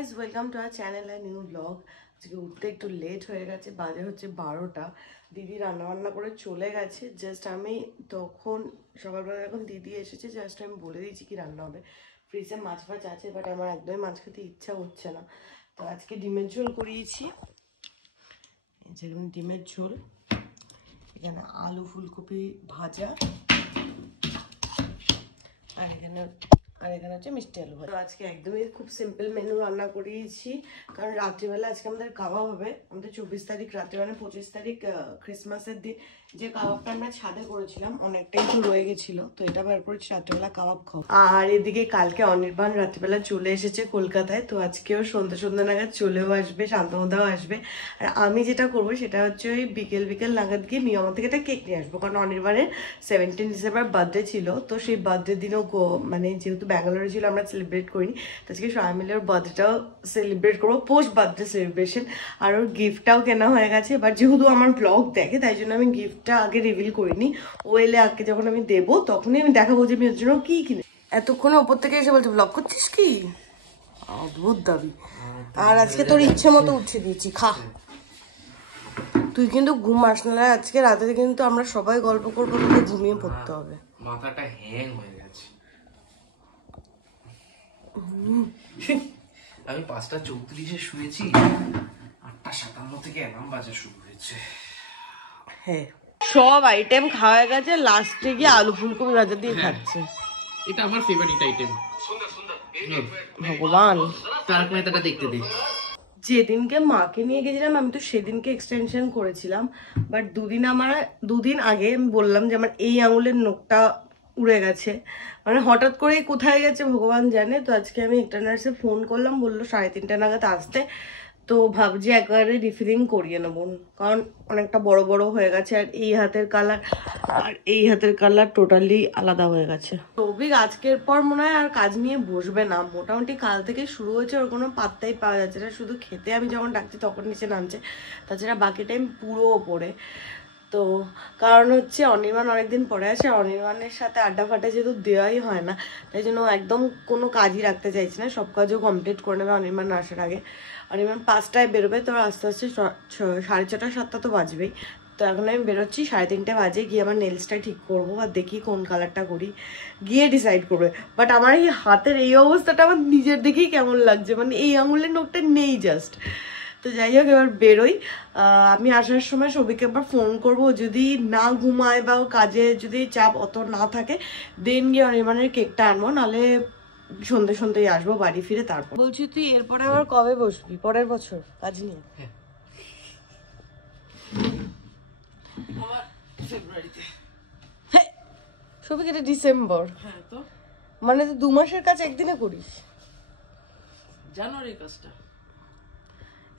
Guys, welcome to our channel আর new blog. আজকে উঠতে একটু লেট হয়ে গেছে, বাজে হচ্ছে 12টা। দিদি রান্নাবান্না করে চলে গেছে। জাস্ট আমি তখন সকালবেলা এখন দিদি এসেছে, জাস্ট আমি বলে দিয়েছি কি রান্না হবে। ফ্রিজে মাছ ফাছ আছে, বাট আমার একদমই মাছ খেতে ইচ্ছা হচ্ছে না। তো আজকে ডিমের ঝোল করিয়েছি, যেরকম ডিমের ঝোল, এখানে আলু ফুলকপি ভাজা, আর এখানে হচ্ছে মিষ্টি আলু ভাজা। আজকে একদমই খুব সিম্পল মেনু রান্না করিয়েছি, কারণ রাত্রিবেলা আজকে আমাদের কাবাব হবে। আমাদের 24 তারিখ রাত্রে, মানে 25 তারিখ ক্রিসমাসের দিন যে কাবাবটা আমরা ছাদে করেছিলাম, অনেকটাই তো রয়ে গেছিলো, তো এটা বের করেছি রাত্রিবেলা কাবাব খাবো। আর এদিকে কালকে অনির্বাণ রাত্রিবেলা চলে এসেছে কলকাতায়, তো আজকেও সন্ধ্যে নাগাদ চলেও আসবে, শান্তমদাও আসবে। আর আমি যেটা করবো সেটা হচ্ছে ওই বিকেল নাগাদ গিয়ে নিয়ম থেকে একটা কেক নিয়ে আসবো, কারণ অনির্বাণের 17 ডিসেম্বর বার্থডে ছিল। তো সেই বার্থডে দিনও মানে যেহেতু ব্যাঙ্গালোরে ছিল, আমরা সেলিব্রেট করিনি, তো আজকে সবাই মিলে ওর বার্থডেটাও সেলিব্রেট করবো, পোস্ট বার্থডে সেলিব্রেশন। আর ওর গিফটটাও কেনা হয়ে গেছে, বাট যেহেতু আমার ব্লগ দেখে তাই জন্য আমি গিফটটা আগে রিভিল করিনি। ও এলে আগে যখন আমি দেবো তখনই আমি দেখাবো যে আমি ওর জন্য কি কিনে। এতক্ষণে ওপর থেকে এসে বলছে ব্লগ করছিস কি, অদ্ভুত দাবি। আর আজকে তোর ইচ্ছে মতো উঠে দিয়েছি, খা। তুই কিন্তু ঘুমাস না, আজকে রাতে কিন্তু আমরা সবাই গল্প করবো, তোকে ঘুমিয়ে পড়তে হবে। মাথাটা হ্যাং হয়ে গেছে। আমি 5:34-এ শুয়েছি, 8:57 থেকে অ্যালার্ম বাজা শুরু হয়েছে। হ্যাঁ, সব আইটেম খাওয়া গেছে, লাস্টে গিয়ে আলু ফুলকপি ভাজা দিয়ে খাচ্ছে। এটা আমার ফেভারিট আইটেম। ভগবান, তারক মেহতাটা দেখতে দে। যেদিনকে মাকে নিয়ে গেছিলাম আমি তো সেদিনকে এক্সটেনশন করেছিলাম, বাট দুদিন আগে আমি বললাম যে আমার এই আঙুলের নখটা উড়ে গেছে, মানে হঠাৎ করেই কোথায় গেছে ভগবান জানে। তো আজকে আমি একটা নার্সে ফোন করলাম, বললো 3:30 নাগাদ আসতে। তো ভাবছি একবারে রিফিলিং করিয়ে নেবো, কারণ অনেকটা বড় হয়ে গেছে। আর এই হাতের কালার টোটালি আলাদা হয়ে গেছে। সৌভিক আজকের পর মনে হয় আর কাজ নিয়ে বসবে না, মোটামুটি কাল থেকে শুরু হয়েছে, ওর কোনো পাত্তাই পাওয়া যাচ্ছে না। শুধু খেতে আমি যখন ডাকছি তখন নিচে নামছে, তাছাড়া বাকি টাইম পুরো ওপরে। তো কারণ হচ্ছে অনির্বাণ অনেকদিন পরে আসে, অনির্বাণের সাথে আড্ডা ফাটা যেহেতু দেওয়াই হয় না, তাই জন্য একদম কোনো কাজই রাখতে চাইছি না, সব কাজও কমপ্লিট করে নেবে অনির্বাণ আসার আগে। অনির্বাণ 5টায় বেরোবে, তো আস্তে 6:30 7টা তো বাজবেই। তো এখন আমি বেরোচ্ছি, 3:30 বাজে, গিয়ে আমার নেলসটা ঠিক করবো, আর দেখি কোন কালারটা করি, গিয়ে ডিসাইড করবে। বাট আমার এই হাতের এই অবস্থাটা আমার নিজের দিকেই কেমন লাগছে, মানে এই আঙুলের নখটা নেই জাস্ট। তো যাই হোক, এবার বেরোই। আমি আসার সময় সবিকে একবার ফোন করবো, যদি না ঘুমায় বা কাজে যদি চাপ অত না থাকে, দেন গিয়ে অনির্বাণের কেকটা আনবো, নাহলে সন্ধ্যেই আসবো বাড়ি ফিরে। তারপর বলছি, তুই এরপরে আবার কবে বসবি? পরের বছর কাজ নিয়ে? ফেব্রুয়ারিতে। সবিক, এটা ডিসেম্বর। হ্যাঁ, তো মানে তুই 2 মাসের কাজ একদিনে করিস? জানুয়ারির কাজটা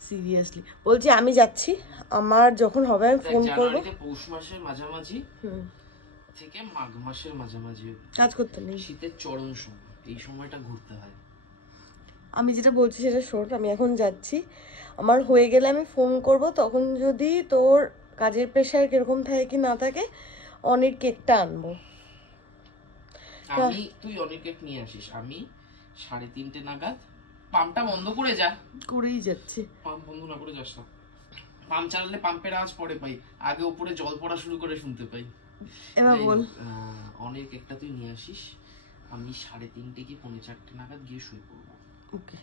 সিরিয়াসলি বলছি, আমি যাচ্ছি, আমার যখন হবে আমি ফোন করবো। পৌষ মাসের মাঝামাঝি থেকে মাঘ মাসের মাঝামাঝি কাজ করতে নেই, শীতের চরম সময়, এই সময়টা ঘুরতে হয়। আমি যেটা বলছি সেটা শোন, আমি এখন যাচ্ছি, আমার হয়ে গেলে আমি ফোন করব, তখন যদি তোর কাজের প্রেশার কিরকম থাকে কি না থাকে, অনেক কেকটা আনবো। তুই অনেক কেক নিয়ে আসিস, আমি 3:30 নাগাদ পাম্পটা বন্ধ করে যা। করেই যাচ্ছি। পাম্প বন্ধ না করে যাস না, পাম্প চালালে পাম্পের আওয়াজ পরে পাই, আগে উপরে জল পড়া শুরু করে শুনতে পাই। এবার বল। অনেক কেকটা তুই নিয়ে আসিস, আমি 3:30 কি 4:45 নাগাদ গিয়ে শুয়ে পড়বো। ওকে।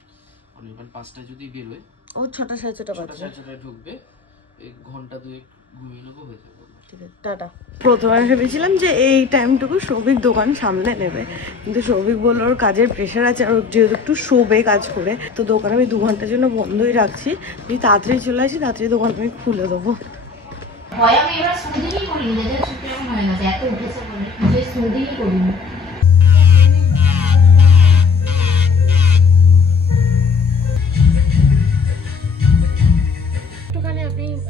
অনির্বাণ 5টায় যদি বেরোয়, ও 6টা 6:30 বাজে, 6:30 ঢুকবে, 1 ঘন্টা 2 ঘুমিয়ে নেবো, হয়ে যাবে। ঠিক আছে, টাটা। প্রথমে ভেবেছিলাম যে এই টাইমটুকু সৌভিক দোকান সামলে নেবে, কিন্তু সৌভিক বললো ওর কাজের প্রেশার আছে, আর যেহেতু একটু শোবে কাজ করে, তো দোকান আমি 2 ঘন্টার জন্য বন্ধই রাখছি। যদি তাড়াতাড়ি চলে আসি, তাড়াতাড়ি দোকান আমি খুলে দেবো।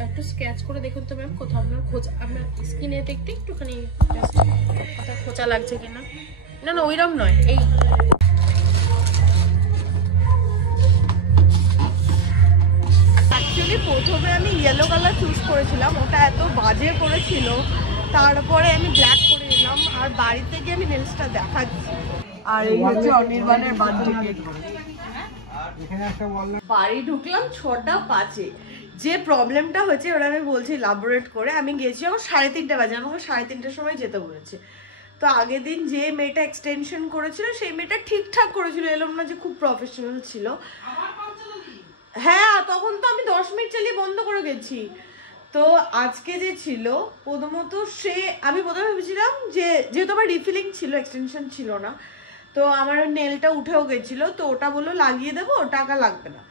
একটু স্ক্র্যাচ করে দেখুন তো ম্যাম, কোথাও আপনার স্কিনে দেখতে একটুখানি খোঁচা লাগছে কিনা। না না, ওইরকম নয়, এই অ্যাকচুয়ালি প্রথমে আমি ইয়েলো কালার চুজ করেছিলাম, ওটা এত বাজে করেছিল, তারপরে আমি ব্ল্যাক করে নিলাম, আর বাড়িতে গিয়ে আমি নেলসটা দেখাচ্ছি। আর এই হচ্ছে অনির্বাণের বার্থডে কেক। বাড়ি ঢুকলাম 6:05। যে প্রবলেমটা হয়েছে ওরা আমি বলছি ইলাবোরেট করে। আমি গেছি আমার 3:30 বাজে, আমাকে 3:30টার সময় যেতে বলেছে। তো আগের দিন যে মেয়েটা এক্সটেনশন করেছিল সেই মেয়েটা ঠিকঠাক করেছিল, এলাম না যে খুব প্রফেশনাল ছিল। হ্যাঁ, তখন তো আমি 10 মিনিট চালিয়ে বন্ধ করে গেছি। তো আজকে যে ছিল প্রথমত সে, আমি প্রথমে ভেবেছিলাম যে যেহেতু আমার রিফিলিং ছিল, এক্সটেনশন ছিল না, তো আমার নেলটা উঠেও গেছিলো, তো ওটা বললো লাগিয়ে দেবো, টাকা লাগবে না।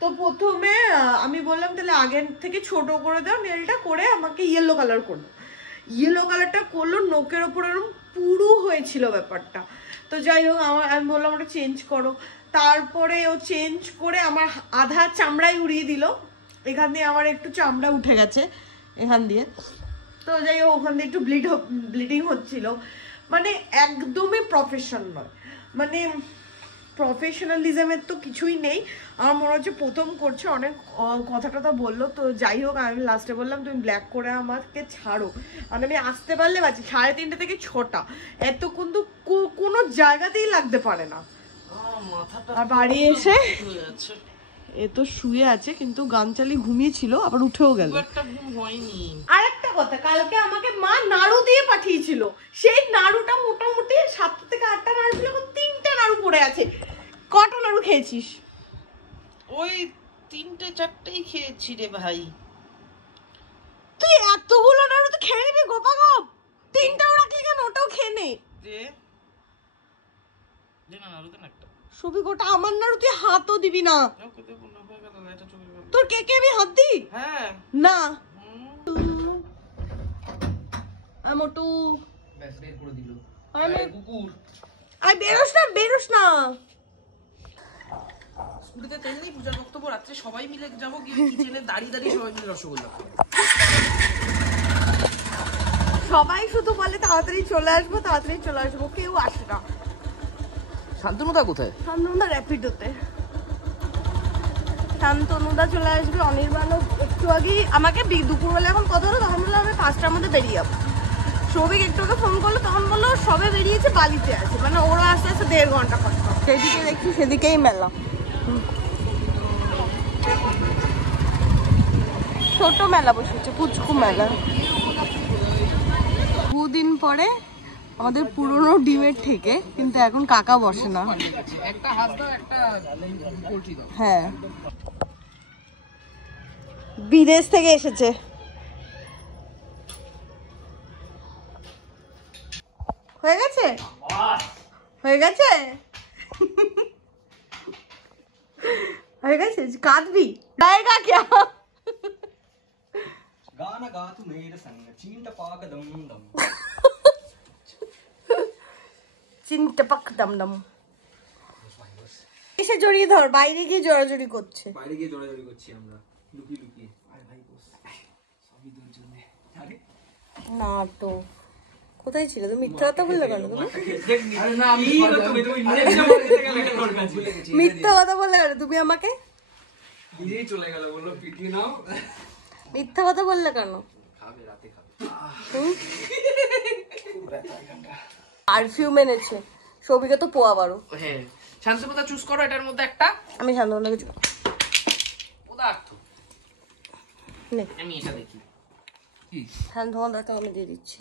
তো প্রথমে আমি বললাম তাহলে আগের থেকে ছোট করে দাও নেলটা, করে আমাকে ইয়েলো কালার করলো। ইয়েলো কালারটা করলো, নোকের ওপর এরকম পুরু হয়েছিল ব্যাপারটা। তো যাই হোক আমি বললাম ওটা চেঞ্জ করো। তারপরে ও চেঞ্জ করে আমার আধা চামড়াই উড়িয়ে দিল। এখান দিয়ে আমার একটু চামড়া উঠে গেছে এখান দিয়ে। তো যাই হোক ওখান দিয়ে একটু ব্লিডিং হচ্ছিল। মানে একদমই প্রফেশনাল নয়, মানে প্রফেশনালিজমের তো কিছুই নেই। আমার মনে হচ্ছে প্রথম করছে, অনেক কথা টথা বললো। তো যাই হোক আমি লাস্টে বললাম তুমি ব্ল্যাক করে আমাকে ছাড়ো, মানে আমি আসতে পারলে বাঁচি। 3:30 থেকে 6টা, এতক্ষণ তো কোনো জায়গাতেই লাগতে পারে না। আর বাড়ি এসে এ তো শুয়ে আছে, কিন্তু গান চালিয়ে ঘুমিয়েছিল, আবার উঠেও গেল। আর একটা কথা, কালকে আমাকে মা নাড়ু দিয়ে পাঠিয়েছিল। সেই নাড়ুটা মোটামুটি 7 থেকে 8টা নাড়ু ছিল, এখন 3টা নাড়ু পড়ে আছে। কটা নাড়ু খেয়েছিস? ওই 3-4টেই খেয়েছি রে ভাই। তুই এতগুলো নাড়ু তো খেয়ে নিবি গোপাগপ। 3টাও রাখলি কেন? ওটাও খেয়ে নে। সবই গোটা আমার নাড়ু, তুই হাতও দিবি না। তোর কেকে আমি হাত দিই? হ্যাঁ না মোটু বের করে দিল কুকুর। আই বেরোস না, বেরোস না। স্কুটিতে তেল নেই, পূজার বক্তব্য রাত্রে সবাই মিলে যাবো, গিয়ে কিচেনে দাঁড়িয়ে দাঁড়িয়ে সবাই মিলে রসগোল্লা খাবো। সবাই শুধু বলে তাড়াতাড়ি চলে আসবো, তাড়াতাড়ি চলে আসবো, কেউ আসে না। শান্তনুদা কোথায়? শান্তনুদা র্যাপিডোতে। শান্তনুদা চলে আসবে, অনির্বাণও একটু আগেই আমাকে দুপুরবেলা এখন কত হলো, তখন বললো আমি 5টার মধ্যে বেরিয়ে যাবো। সৌভিক একটু আগে ফোন করলো, তখন বললো সবে বেরিয়েছে, বালিতে আছে, মানে ওরা আস্তে আস্তে 1.5 ঘন্টা পর। সেদিকে দেখছি সেদিকেই মেলা, ছোট মেলা বসেছে, পুচকু মেলা। দুদিন পরে আমাদের পুরনো ডিমের থেকে, কিন্তু এখন কাকা বসে না। একটা হাঁস দাও, একটা পোল্ট্রি দাও। হ্যাঁ, বিদেশ থেকে এসেছে। হয়ে গেছে, হয়ে গেছে, হয়ে গেছে। কাঁদবি? গায়েগা क्या? गाना गा तू मेरे संग चींटा पाक दम दम চিনতে পাক দম দম। এসে জড়িয়ে ধর, বাইরে গিয়ে জড়াজড়ি করছে। বাইরে গিয়ে জড়াজড়ি করছি আমরা লুকিয়ে লুকিয়ে। আরে ভাই বস, সবই তোর জন্য। আরে না তো কোথায় ছিল তুমি? মিথ্যা কথা বললে কেন তুমি? আরে না আমি তুমি নিজে বলতে গেলে তোর কাছে ভুলে গেছি। মিথ্যা কথা বললে কেন তুমি আমাকে? নিজেই চলে গেল, বললো পিটিয়ে নাও। মিথ্যা কথা বললে কেন? খাবে রাতে খাবে। পারফিউম এনেছে, সবিকে তো পোয়া বারো। হ্যাঁ, শান্তনুদা চুজ করো এটার মধ্যে একটা। আমি শান্তনুকে কিছু পদার্থ নে, আমি এটা দেখি। কি শান্তনুদাকে আমি দিয়ে দিচ্ছি।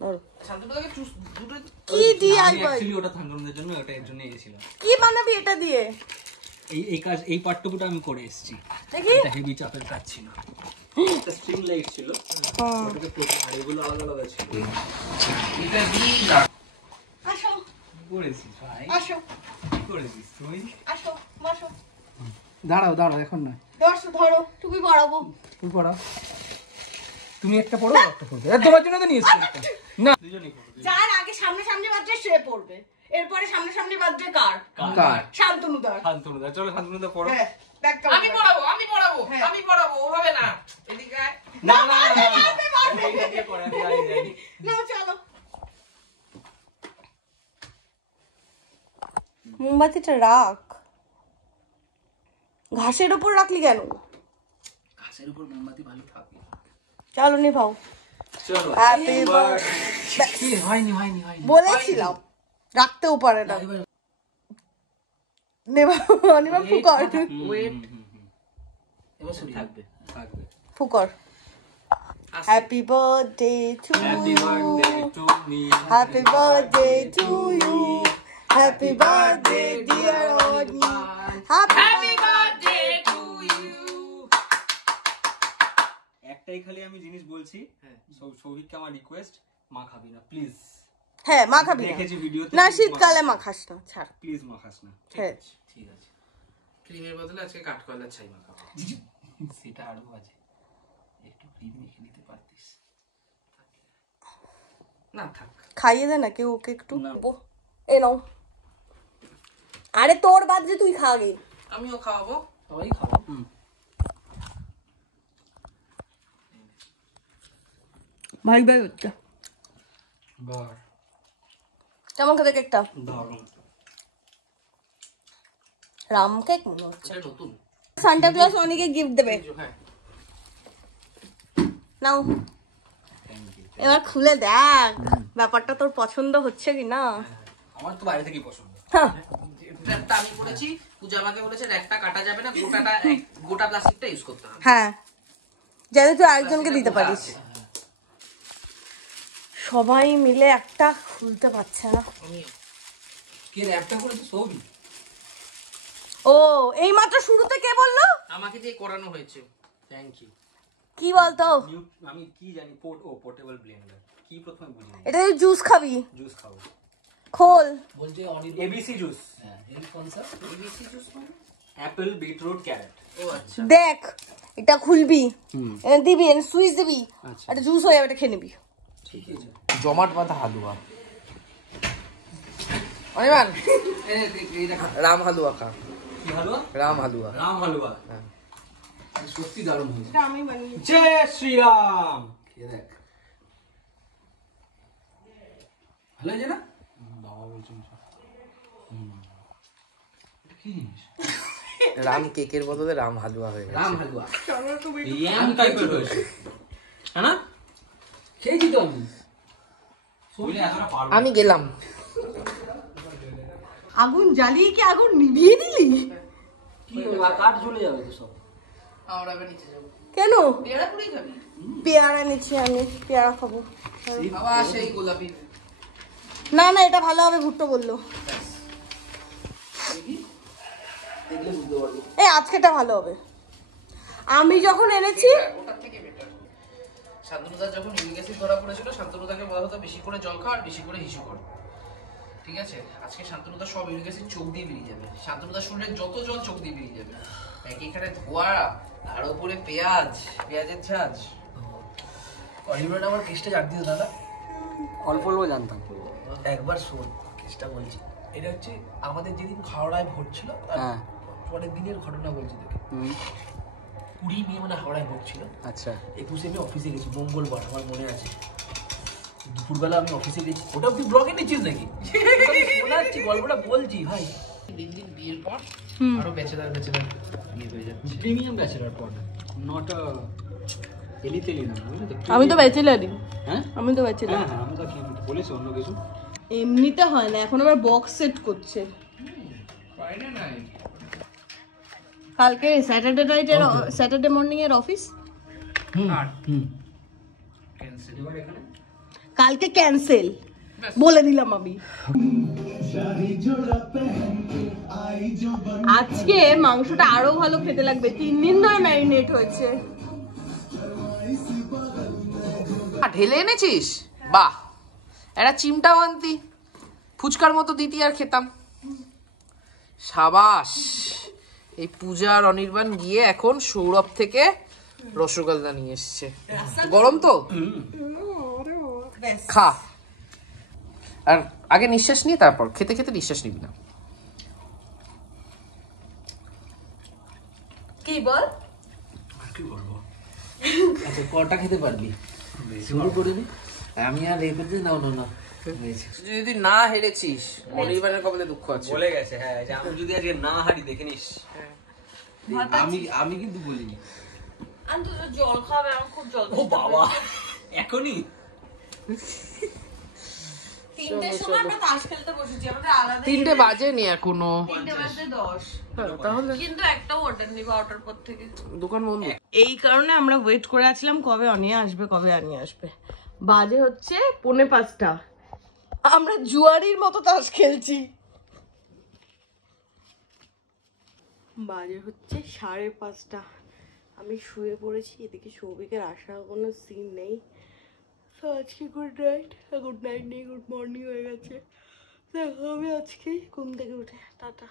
ধরো শান্তনুদাকে চুজ দুটো কি ডিআইওয়াই। অ্যাকচুয়ালি ওটা থাঙ্গনদের জন্য, ওটা এর জন্য এসেছিলাম। কি বানাবি এটা দিয়ে? এই কাজ, এই পার্টটুকুটা আমি করে এসেছি। দেখি এটা হেভি চাপের কাজ ছিল। একটা স্ট্রিং লাইট ছিল, ওটাকে পুরো আর এগুলো আলাদা আলাদা ছিল। এটা দিয়ে আসো করেছিস ভাই, আসো কি করেছিস তুই? আসো বসো। দাঁড়াও দাঁড়াও, এখন না, দর্শ ধরো, টুপি পরাবো। তুমি পড়াও। তুমি একটা পড়ো, একটা পড়বে। তোমার জন্য তো নিয়ে এসেছি একটা। না দুজনেই পড়ো। যার আগে সামনে সামনে বাজে সে পড়বে, এরপরে সামনে সামনে বাজে কার? কার? শান্তনুদার। শান্তনুদা, চলো শান্তনুদা পড়ো। হ্যাঁ, ব্যাগটা আমি পড়াবো, আমি পড়াবো, হ্যাঁ। আমি পড়াবো, ওভাবে না। এদিকে আয়। না না না এইদিকে পড়ে, আমি যাই যাই। নাও চলো। মোমবাতিটা রাখ, ঘাসের উপর রাখলি কেন? ঘাসের উপর মোমবাতি ভালো থাকে। চলো নিভাও। চলো হ্যাপি বার্থডে। কি হয়নি হয়নি হয়নি। বলেছিলাম রাখতেও পারে না। অনির্বাণ ফুকর ওয়েট এবার শুরু থাকবে ফুকর happy birthday to happy birthday to me happy birthday to you happy birthday dear Oni happy birthday to you. একটাই খালি আমি জিনিস বলছি, সৌভিককে আমার রিকোয়েস্ট, মা খাবি না প্লিজ। হ্যাঁ মা খাবি দেখেছি ভিডিওতে, না শীতকালে মা খাস না, ছাড় প্লিজ মা খাস না। হ্যাঁ ঠিক আছে, ক্রিমের বদলে আজকে কাঠকয়লার ছাই মাখাবো। সেটা আরো বাজে, একটু ক্রিম মেখে নিতে পারতিস। না থাক, খাইয়ে দে না কেউ ওকে একটু। এ নাও, আরে তোর বাদ যে তুই খা আগে। আমিও খাওয়াবো, সবাই খাবো। ভাই ভাই হচ্ছে বাহ, কেমন খেতে কেকটা? দারুণ। রাম কেক মনে হচ্ছে। এটা নতুন সান্টা ক্লজ অনেকে গিফট দেবে, হ্যাঁ। নাও এবার খুলে দেখ ব্যাপারটা তোর পছন্দ হচ্ছে কি না। আমার তো বাইরে থেকেই পছন্দ। হ্যাঁ, র্যাপটা আমি করেছি, পূজা আমাকে বলেছে র্যাপটা কাটা যাবে না, গোটা প্লাস্টিকটা ইউজ করতে হবে। হ্যাঁ যাতে তুই আরেকজনকে দিতে পারিস। সবাই মিলে একটা খুলতে পারছে না। কে র্যাপটা করেছে? সৌভিক। ও এই মাত্র শুরুতে কে বললো? আমাকে দিয়ে করানো হয়েছে। Thank you. কি বলতো? আমি কি জানি, পোর্টেবল ব্লেন্ডার কি প্রথমে বুঝিনি। এটা তুই জুস খাবি, জুস খাবো খোল। বলছে এবিসি জুস। হ্যাঁ, এই কোন স্যার? এবিসি জুস মানে? Apple, beetroot, carrot. ও আচ্ছা। দেখ এটা খুলবি, এটা দিবি, সুইচ দিবি, আচ্ছা। এটা জুস হয়ে যাবে, এটা খেয়ে নিবি। ঠিক আছে। জমাট বাঁধা হালুয়া। অনির্বাণ রাম হালুয়া খা। কি হালুয়া? রাম হালুয়া। রাম হালুয়া। সত্যি দারুণ হয়েছে। এটা আমি বানিয়েছি। জয় শ্রীরাম। খেয়ে দেখ, ভালো হয়েছে না? রাম কেকের বদলে রাম হালুয়া হয়ে গেছে। রাম হালুয়া ইয়াম টাইপের হয়েছে, হ্যাঁ না? খেয়েছি তো আমি। আমি গেলাম। আগুন জ্বালিয়ে কি আগুন নিভিয়ে দিলি? কি কাঠ জ্বলে যাবে তো সব। আমরা আবার নিচে যাবো। কেন? পেয়ারা পুরি খাবি? পেয়ারা নিচ্ছি আমি, পেয়ারা খাবো। বাবা সেই গোলাপি। না না এটা ভালো হবে, ভুট্টো বললো। দেখলে বুঝতে পারবো। এই আজকেটা ভালো হবে, আমি যখন এনেছি। ওটার থেকে বেটার। শান্তনুদা যখন ইউরিক অ্যাসিড ধরা পড়েছিল, শান্তনুদাকে বলা হতো বেশি করে জল খাও আর বেশি করে হিসু করো। ঠিক আছে, আজকে শান্তনুদা সব ইউরিক অ্যাসিড চোখ দিয়ে বেরিয়ে যাবে। শান্তনুদার শরীরে যত জল চোখ দিয়ে বেরিয়ে যাবে। এখানে ধোয়া, তার উপরে পেঁয়াজের ঝাঁজ। অলিভার আমার কেসটা জান দিও দাদা। অল্প অল্প জানতাম। একবার শোন কেসটা বলছি। এটা হচ্ছে আমাদের যেদিন হাওড়ায় ভোট ছিল তার হ্যাঁ। পরের দিনের ঘটনা বলছি তোকে। 20 মে মানে হাওড়ায় ভোট ছিল। আচ্ছা। 21 আমি অফিসে গেছি, মঙ্গলবার, আমার মনে আছে। দুপুরবেলা আমি অফিসে গেছি। ওটা তুই ব্লগে নিচ্ছিস নাকি? শোনাচ্ছি, গল্পটা বলছি ভাই। দিন দিন বিয়ের পর আরো ব্যাচেলার বিয়ে হয়ে যাচ্ছে। প্রিমিয়াম ব্যাচেলর পড, নট এলিতেলি না, বুঝলি তো? আমি তো ব্যাচেলারই। হ্যাঁ আমি তো ব্যাচেলার। হ্যাঁ হ্যাঁ, আমি তো বলেছি অন্য কিছু। এমনিতে হয় না, এখন আবার বক্স সেট করছে। Friday night. কালকে স্যাটারডে নাইটের, স্যাটারডে মর্নিং এর অফিস ক্যান্সেল। এবার এখানে কালকে ক্যান্সেল বলে দিলাম আমি। আজকে মাংসটা আরো ভালো খেতে লাগবে, 3 দিন ধরে ম্যারিনেট হয়েছে। ঢেলে এনেছিস? বাহ, একটা চিমটাও আনতি, ফুচকার মতো দিতি আর খেতাম। সাবাস। এই পূজা আর অনির্বাণ গিয়ে এখন সৌরভ থেকে রসগোল্লা নিয়ে এসছে। গরম তো, খা। আর আগে নিঃশ্বাস নিয়ে তারপর খেতে খেতে নিঃশ্বাস নিবি না। কি বল? কি বলবো? আচ্ছা কটা খেতে পারবি? শুরু করে নি। আমি আর এই করতে না না না। যদি না হেরেছিস, অনির্বাণের কপালে দুঃখ আছে। বলে গেছে, হ্যাঁ, যে আমি যদি আজকে না হারি দেখে নিস। আমি কিন্তু বলিনি। আমি তো জল খাবে, আমার খুব জল। ও বাবা, এখনই? 3টের সময় আমরা তাস খেলতে বসেছি, আমাদের আলাদা 3টে বাজেনি এখনো। 3টে বাজে 10, তাহলে কিন্তু একটাও ওঠেনি 12টার পর থেকে। দোকান বন্ধ। এই কারণে আমরা ওয়েট করে আছিলাম কবে অনিয়া আসবে, কবে আনিয়ে আসবে। বাজে হচ্ছে 4:45, আমরা জুয়ারির মতো তাস খেলছি। বাজে হচ্ছে 5:30, আমি শুয়ে পড়েছি। এদিকে সৌভিকের আসার কোনো সিন নেই। তো আজকে গুড নাইট নেই, গুড মর্নিং হয়ে গেছে। দেখো আমি আজকে ঘুম থেকে উঠে টাটা।